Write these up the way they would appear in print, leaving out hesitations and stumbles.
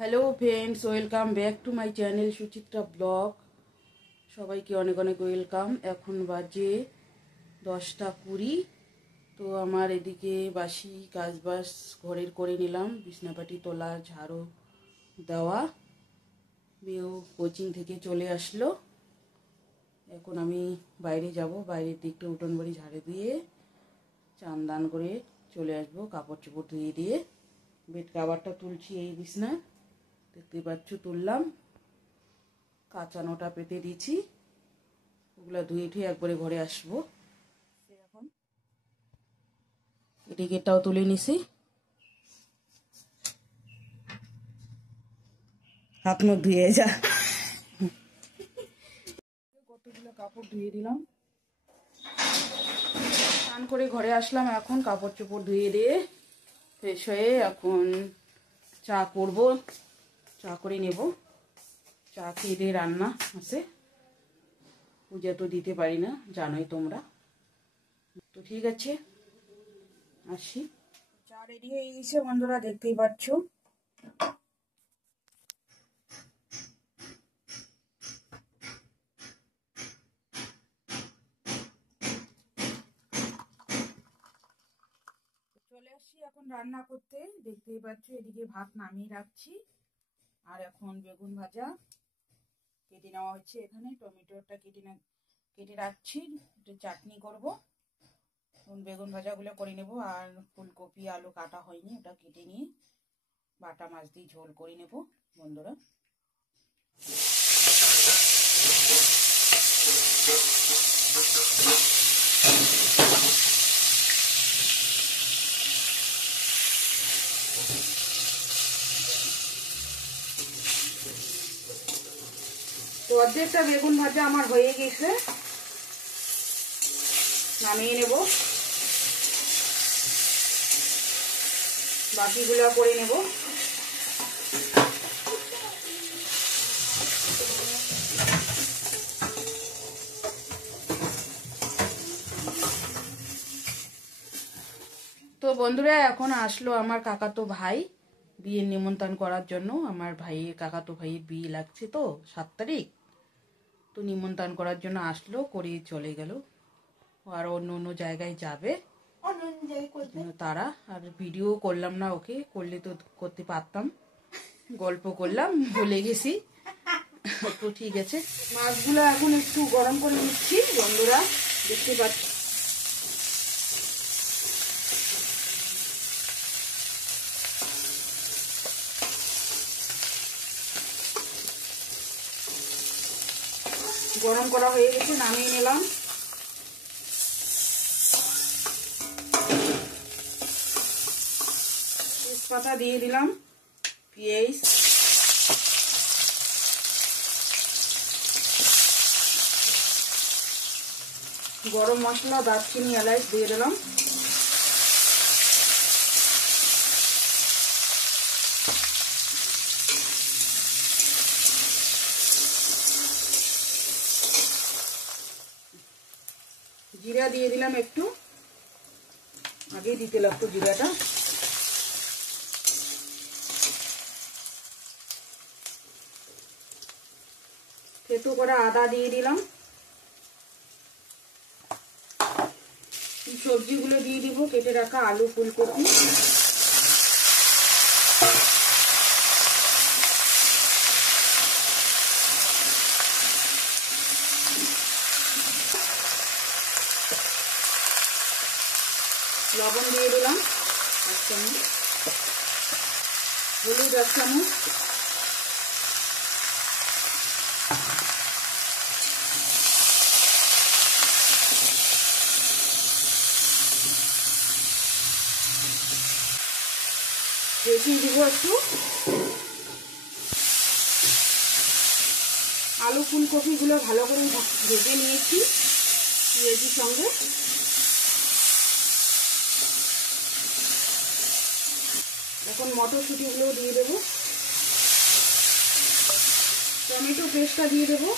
Hello friends, welcome back to my channel Suchitra blog. সবাইকে অনেক অনেক ওয়েলকাম। এখন বাজে 10টা 20। তো আমার এদিকে বাসি কাজবাজ ঘরের করে নিলাম, বিছনাপাটি তোলা, ঝাড়ু দেওয়া। মেয়েও কোচিং থেকে চলে আসলো। এখন আমি বাইরে যাব, বাইরের দিকটা উঠোন বাড়ি ঝাড়ু দিয়ে চান দান করে চলে আসবো। কাপড় চোপড় ধুয়ে দিয়ে বেড কাভারটা তুলছি, এই বিছনা দেখতে পাচ্ছ তুললাম, কাঁচানোটা পেতে দিয়েছি, ওগুলা ধুয়ে ঠুয়ে একবারে ঘরে আসবো। এখন এটাও তুলে নিছি, হাত মুখ ধুয়ে যা। কতগুলো কাপড় ধুয়ে দিলাম, স্নান করে ঘরে আসলাম। এখন কাপড় চোপড় ধুয়ে দিয়ে ফ্রেশ হয়ে এখন চা করব, চা করে নেব। চা খেয়ে দিয়ে রান্না আছে, পূজা তো দিতে পারি না জানোই তোমরা। তো ঠিক আছে, আসি। চা রেডি হয়ে গেছে বন্ধুরা, দেখতেই পাচ্ছ। চলে আসছি এখন রান্না করতে, দেখতেই পাচ্ছ। এদিকে ভাত নামিয়ে রাখছি, আর এখন বেগুন ভাজা কেটে নেওয়া হচ্ছে। এখানে টমেটোটা কেটে রাখছি, একটু চাটনি করব। বেগুন ভাজাগুলো করে নেব, আর ফুলকপি আলু কাটা হয়নি, ওটা কেটে নিয়ে বাটা মাছ দিয়ে ঝোল করে নেব বন্ধুরা। তো অর্ধেকটা বেগুন ভাজা আমার হয়ে গেছে, নামিয়ে নেব, বাকিগুলো করে নেব। তো বন্ধুরা, এখন আসলো আমার কাকাতো ভাই বিয়ের নিমন্ত্রণ করার জন্য। আমার ভাইয়ের কাকাতো ভাইয়ের বিয়ে লাগছে তো 7 তারিখ, তো নিমন্ত্রণ করার জন্য আসলো, করে চলে গেল। আর অন্য অন্য জায়গায় যাবে তারা। আর ভিডিও করলাম না, ওকে করলে তো করতে পারতাম, গল্প করলাম, ভুলে গেছি। তো ঠিক আছে, মাছগুলো এখন একটু গরম করে নিচ্ছি বন্ধুরা, দেখতে পাচ্ছি। গরম করা হয়ে গেছে, নামিয়ে নিলাম। তেজপাতা দিয়ে দিলাম, পেঁয়াজ, গরম মশলা, দারচিনি, এলাচ দিয়ে দিলাম। জিরা দিয়ে দিলাম একটু, আগেই দিতে লাগতো জিরাটা। থেতো করা আদা দিয়ে দিলাম। সবজিগুলো দিয়ে দিব, কেটে রাখা আলু, ফুলকপি, লবণ দিয়ে দিলাম 1 চামচ, হলুদ 1 চামচ, বেশি দিব একটু। আলু ফুলকপিগুলো ভালো করে ভেজে নিয়েছি পেঁয়াজের সঙ্গে। এখন মটরশুঁটিগুলো দিয়ে দেবো, টমেটো পেস্টটা দিয়ে দেবো,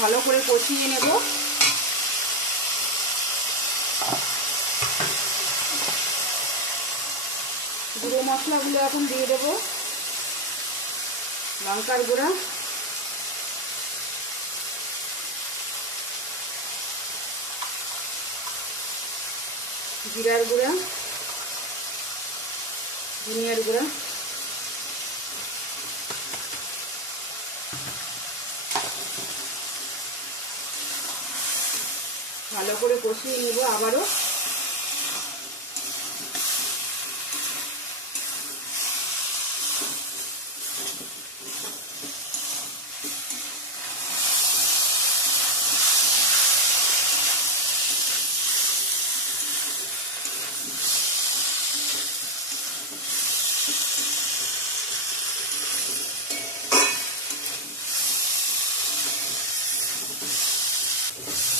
ভালো করে কষিয়ে নেব। গুঁড়ো মশলাগুলো এখন দিয়ে দেব। লঙ্কার গুঁড়া, জিরার গুঁড়া, ধনিয়ার গুঁড়া, ভালো করে কষিয়ে নেব আবারও।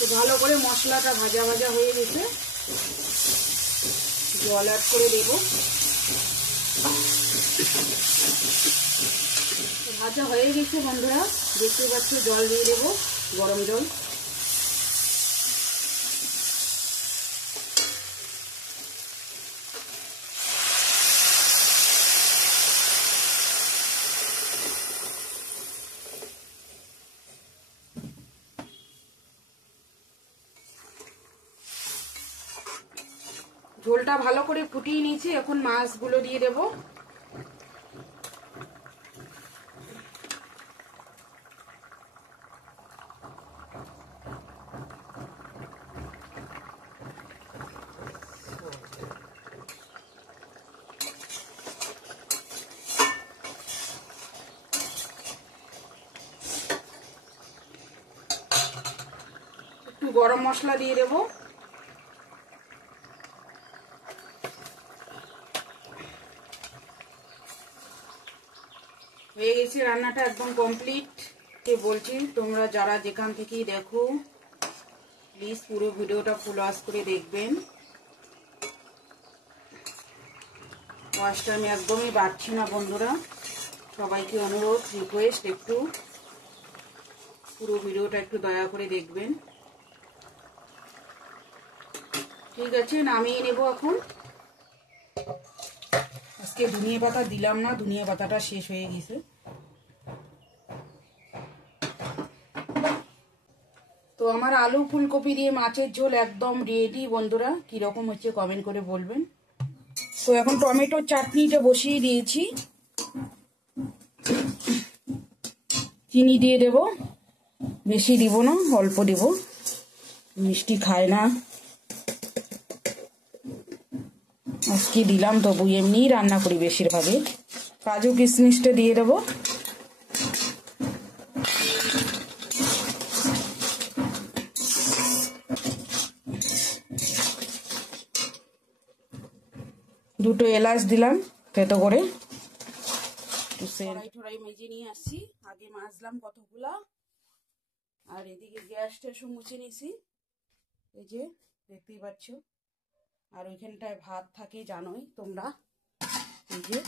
তো ভালো করে মশলাটা ভাজা ভাজা হয়ে গেছে, জল অ্যাড করে দেব। ভাজা হয়ে গেছে বন্ধুরা, দেখতে পাচ্ছ, জল দিয়ে দেব, গরম জল। ঝোলটা ভালো করে ফুটিয়ে নিয়েছি, এখন মাছগুলো দিয়ে দেব। একটু গরম মশলা দিয়ে দেব। হয়ে গেছে রান্নাটা, একদম কমপ্লিট। বলছি তোমরা যারা যেখান থেকেই দেখো, প্লিজ পুরো ভিডিওটা ফুল ওয়াচ করে দেখবেন। ওয়াচটা আমি একদমই বাড়ছি না বন্ধুরা, সবাইকে অনুরোধ, রিকোয়েস্ট, একটু পুরো ভিডিওটা একটু দয়া করে দেখবেন। ঠিক আছে, নামিয়ে নেব এখন। আজকে ধনিয়া পাতা দিলাম না, ধনিয়া পাতাটা শেষ হয়ে গেছে। তো আমার আলু ফুলকপি দিয়ে মাছের ঝোল একদম রেডি বন্ধুরা। কিরকম হচ্ছে কমেন্ট করে বলবেন। তো এখন টমেটোর চাটনিটা বসিয়ে দিয়েছি, চিনি দিয়ে দেব, বেশি দিব না, অল্প দিব, মিষ্টি খায় না আজকে দিলাম, তবু এমনি রান্না করি বেশিরভাগে। কাজু কিশমিশটা দিয়ে দেব। দুটো এলাচ দিলাম থেতো করে। কড়াই মেজে নিয়ে আসছি, আগে মাজলাম কতগুলা, আর এদিকে গ্যাসটা সব মুছে নিছি, এই যে দেখতেই পাচ্ছ। আর ওইখানটায় ভাত থাকে জানোই তোমরা, এই যে।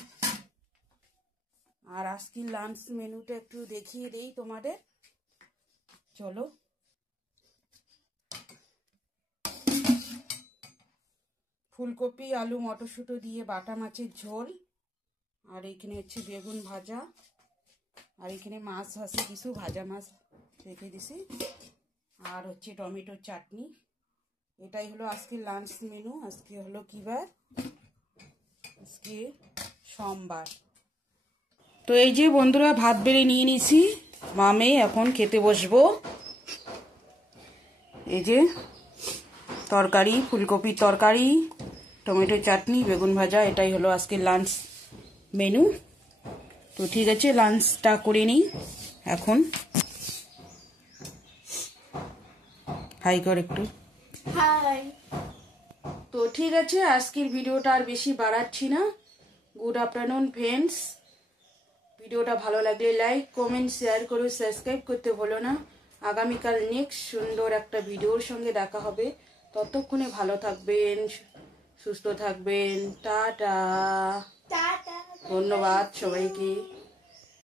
আর আজকের লাঞ্চ মেনুটা একটু দেখিয়ে দেই তোমাদের, চলো। ফুলকপি আলু মটরশুঁটি দিয়ে বাটা মাছের ঝোল, আর এখানে হচ্ছে বেগুন ভাজা, আর এখানে মাছ আছে কিছু, ভাজা মাছ রেখে দিছি, আর হচ্ছে টমেটোর চাটনি। এটাই হলো আজকের লাঞ্চ মেনু। আজকে হলো কি বার? আজকে সোমবার। তো এই যে বন্ধুরা, ভাত বেড়ে নিয়ে নিছি, মামে এখন খেতে বসবো। এই যে তরকারি, ফুলকপির তরকারি, টমেটো চাটনি, বেগুন ভাজা, এটাই হলো আজকের লাঞ্চ মেনু। তো ঠিক আছে, লাঞ্চটা করে নিই এখন। হাই কর একটু। হাই। তো ঠিক আছে, আজকের ভিডিওটা আর বেশি বাড়াচ্ছি না। Good afternoon friends. ভিডিওটা ভালো লাগলে লাইক, কমেন্ট, শেয়ার করো, সাবস্ক্রাইব করতে ভুলো না। আগামীকাল নেক্সট সুন্দর একটা ভিডিওর সঙ্গে দেখা হবে। ততক্ষণে ভালো থাকবেন, সুস্থ থাকবেন। টাটা। ধন্যবাদ সবাইকে।